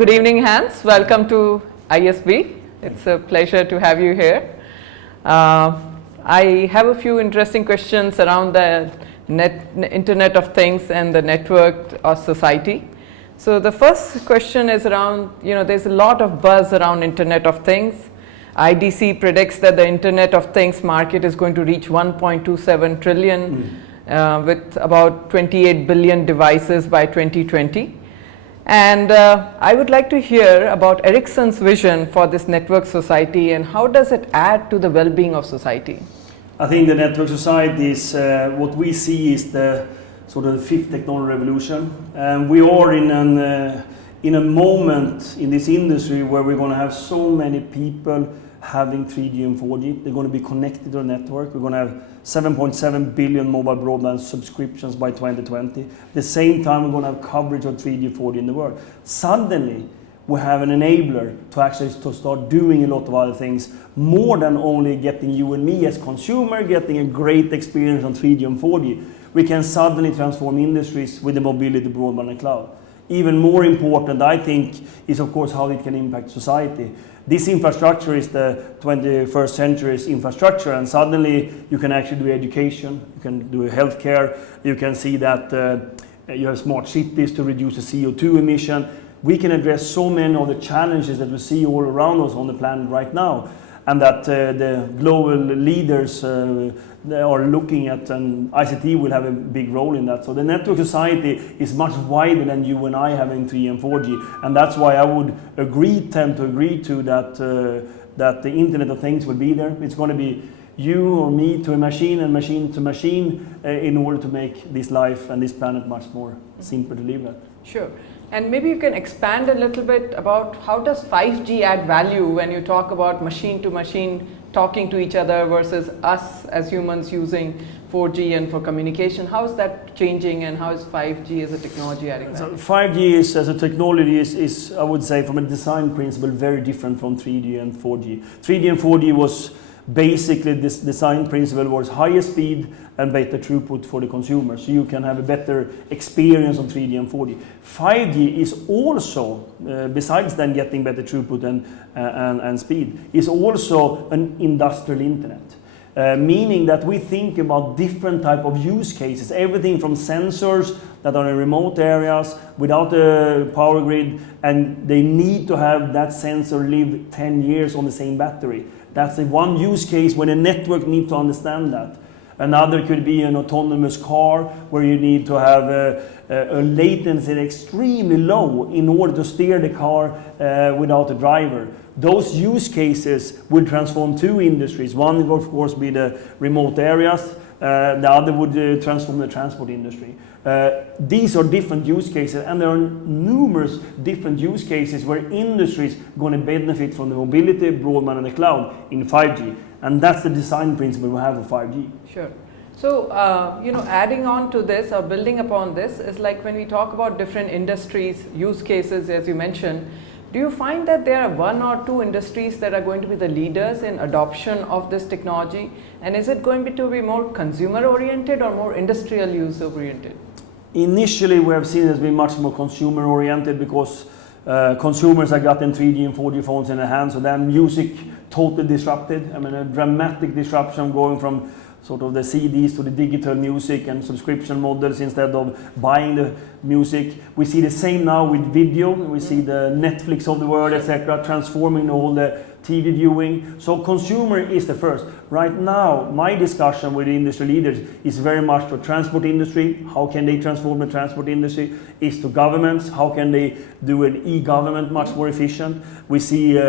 Good evening, Hans. Welcome to ISB. It's a pleasure to have you here. I have a few interesting questions around the Internet of Things and the network of society. So the first question is around, there's a lot of buzz around Internet of Things. IDC predicts that the Internet of Things market is going to reach 1.27 trillion with about 28 billion devices by 2020. And I would like to hear about Ericsson's vision for this network society and how does it add to the well-being of society? I think the network society is what we see is the sort of the fifth technology revolution. And we are in a moment in this industry where we're going to have so many people having 3G and 4G. They're going to be connected to the network. We're going to have 7.7 billion mobile broadband subscriptions by 2020. At the same time, we're going to have coverage of 3G, 4G in the world. Suddenly, we have an enabler to start doing a lot of other things, more than only getting you and me as consumer, getting a great experience on 3G and 4G. We can suddenly transform industries with the mobility, broadband and cloud. Even more important, I think, is of course how it can impact society. This infrastructure is the 21st century's infrastructure, and suddenly you can actually do education, you can do healthcare, you can see that you have smart cities to reduce the CO2 emission. We can address so many of the challenges that we see all around us on the planet right now, and that the global leaders they are looking at, and ICT will have a big role in that. So the network society is much wider than you and I having 3 and 4G, and that's why I would tend to agree to that the Internet of Things will be there. It's going to be you or me to a machine and machine to machine in order to make this life and this planet much more simple to live at. Sure. And maybe you can expand a little bit about how does 5G add value when you talk about machine to machine talking to each other versus us as humans using 4G and for communication. How is that changing, and how is 5G as a technology adding value? So 5G as a technology is, I would say, from a design principle, very different from 3G and 4G. 3G and 4G was basically, this design principle was higher speed and better throughput for the consumer, so you can have a better experience on 3G and 4G. 5G is also, besides then getting better throughput and speed, is also an industrial internet. Meaning that we think about different type of use cases, everything from sensors that are in remote areas without a power grid, and they need to have that sensor live 10 years on the same battery. That's the one use case when a network needs to understand that. Another could be an autonomous car where you need to have a latency extremely low in order to steer the car without a driver. Those use cases would transform two industries. One would of course be the remote areas, the other would transform the transport industry. These are different use cases, and there are numerous different use cases where industries are going to benefit from the mobility, broadband and the cloud in 5G. And that's the design principle we have for 5G. Sure. So, adding on to this or building upon this is like when we talk about different industries, use cases, as you mentioned, do you find that there are one or two industries that are going to be the leaders in adoption of this technology? And is it going to be more consumer oriented or more industrial use oriented? Initially, we have seen it as being much more consumer oriented because consumers have gotten 3G and 4G phones in their hands, so then music totally disrupted. I mean, a dramatic disruption going from sort of the CDs to the digital music and subscription models instead of buying the music. We see the same now with video. We see the Netflix of the world, etc., transforming all the TV viewing. So consumer is the first. Right now, my discussion with the industry leaders is very much to transport industry. How can they transform the transport industry? Is to governments. How can they do an e-government much more efficient? We see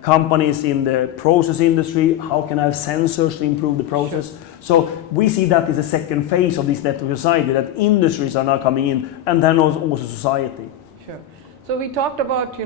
companies in the process industry. How can I have sensors to improve the process? Sure. So we see that is the second phase of this network society, that industries are now coming in, and then also society. Sure. So we talked about,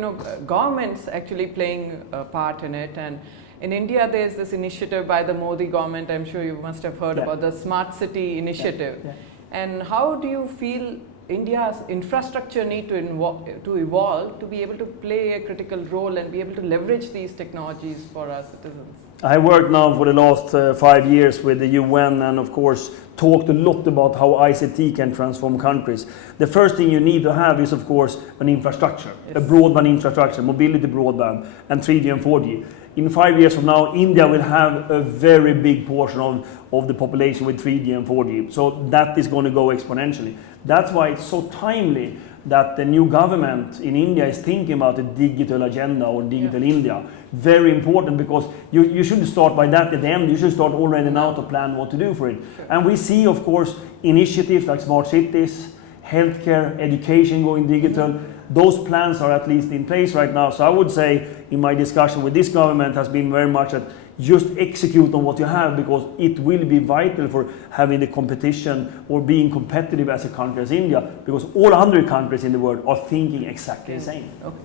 governments actually playing a part in it, and in India there's this initiative by the Modi government. I'm sure you must have heard about the Smart City initiative. Yeah. Yeah. And how do you feel India's infrastructure need to evolve to be able to play a critical role and be able to leverage these technologies for our citizens? I worked now for the last 5 years with the UN, and of course talked a lot about how ICT can transform countries. The first thing you need to have is of course an infrastructure, a broadband infrastructure, mobility broadband, and 3G and 4G. In 5 years from now, India will have a very big portion of the population with 3G and 4G. So that is going to go exponentially. That's why it's so timely that the new government in India is thinking about a digital agenda or digital India. Very important, because you shouldn't start by that at the end. You should start already now to plan what to do for it. Sure. And we see, of course, initiatives like smart cities, healthcare, education going digital. Those plans are at least in place right now. So I would say in my discussion with this government has been very much that just execute on what you have, because it will be vital for having the competition or being competitive as a country as India, because all 100 countries in the world are thinking exactly the same. Okay.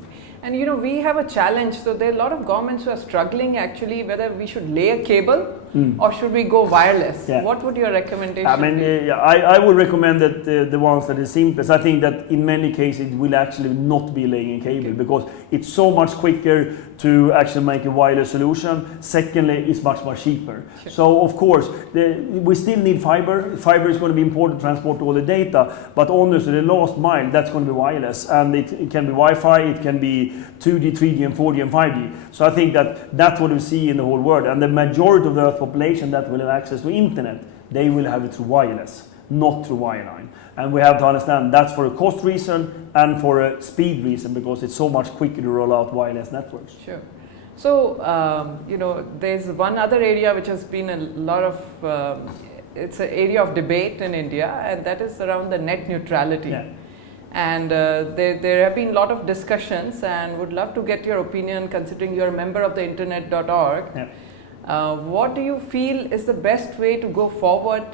And you know, we have a challenge. So there are a lot of governments who are struggling actually whether we should lay a cable or should we go wireless. Yeah. What would your recommendation be? I would recommend that the ones that are simplest. I think that in many cases it will actually not be laying a cable, because it's so much quicker to actually make a wireless solution. Secondly, it's much cheaper. Sure. So of course, we still need fiber. Fiber is going to be important to transport all the data, but honestly, the last mile, that's going to be wireless, and it can be Wi-Fi, it can be 2G, 3G, and 4G, and 5G. So I think that that's what we see in the whole world, and the majority of the Earth population that will have access to internet, they will have it through wireless, not through wireline. And we have to understand that's for a cost reason and for a speed reason, because it's so much quicker to roll out wireless networks. Sure. So, you know, there's one other area which has been a lot of, it's an area of debate in India, and that is around the net neutrality. Yeah. And there have been a lot of discussions, and would love to get your opinion, considering you're a member of the internet.org. Yeah. What do you feel is the best way to go forward?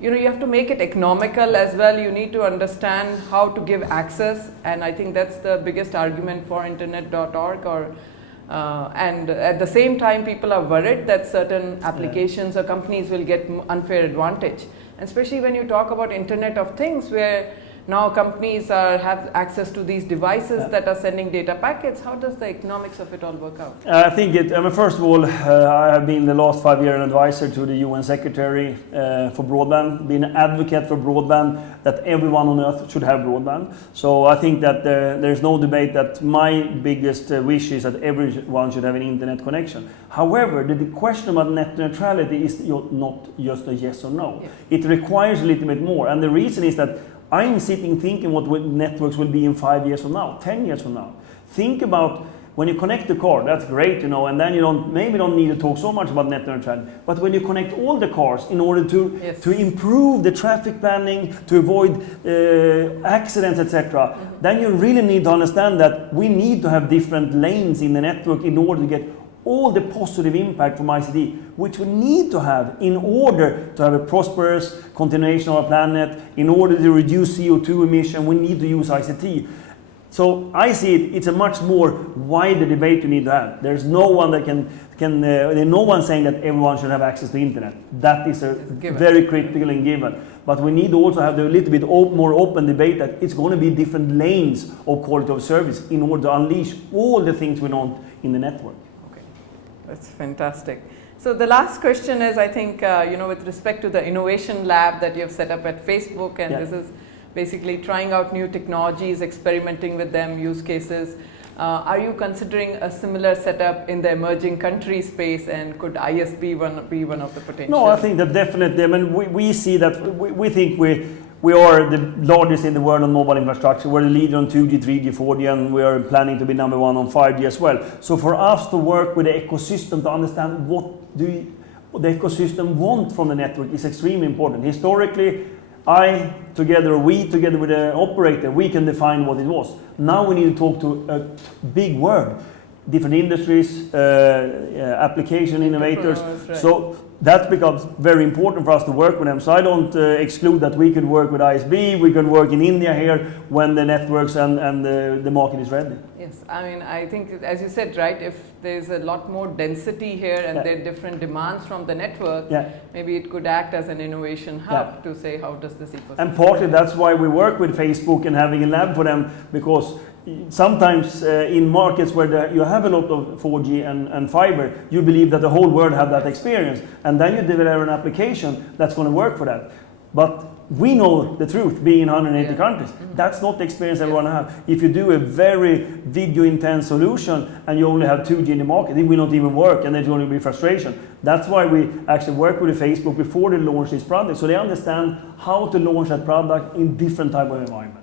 You know, you have to make it economical as well. You need to understand how to give access, and I think that's the biggest argument for internet.org. And at the same time, people are worried that certain applications or companies will get unfair advantage, and especially when you talk about Internet of Things, where now companies have access to these devices that are sending data packets. How does the economics of it all work out? I think first of all, I have been the last 5 years an advisor to the UN Secretary for broadband, been an advocate for broadband, that everyone on earth should have broadband. So I think that there's no debate that my biggest wish is that everyone should have an internet connection. However, the question about net neutrality is not just a yes or no. Yeah. It requires a little bit more, and the reason is that I'm sitting thinking what networks will be in 5 years from now, 10 years from now. Think about when you connect the car, that's great, you know, and then you maybe don't need to talk so much about net neutrality. But when you connect all the cars in order to improve the traffic planning, to avoid accidents, etc., then you really need to understand that we need to have different lanes in the network in order to get all the positive impact from ICT, which we need to have in order to have a prosperous continuation of our planet. In order to reduce CO2 emission, we need to use ICT. So I see it's a much more wider debate you need to have. There's no one that there's no one saying that everyone should have access to internet. That is a very critical and given. But we need to also have a little bit more open debate that it's going to be different lanes of quality of service in order to unleash all the things we want in the network. That's fantastic. So the last question is, I think, you know, with respect to the innovation lab that you have set up at Facebook, and this is basically trying out new technologies, experimenting with them, use cases. Are you considering a similar setup in the emerging country space, and could ISB be one of the potential? No, I think that definitely. I mean, we see that we think we are the largest in the world on mobile infrastructure. We're the leader on 2G, 3G, 4G, and we are planning to be number one on 5G as well. So for us to work with the ecosystem to understand what the ecosystem want from the network is extremely important. Historically, we together with the operator, we can define what it was. Now we need to talk to a big world, different industries, application innovators. Right. So that becomes very important for us to work with them. So I don't exclude that we could work with ISB, we can work in India here when the networks and the market is ready. Yes, I mean, I think, as you said, right, if there's a lot more density here and there are different demands from the network, maybe it could act as an innovation hub to say, how does this ecosystem... And partly that's why we work with Facebook and having a lab for them, because sometimes in markets where you have a lot of 4G and fiber, you believe that the whole world have that experience, and then you develop an application that's going to work for that. But we know the truth, being in 180 countries. That's not the experience everyone have. If you do a very video-intense solution and you only have 2G in the market, it will not even work, and there's going to be frustration. That's why we actually work with Facebook before they launch this product, so they understand how to launch that product in different type of environment.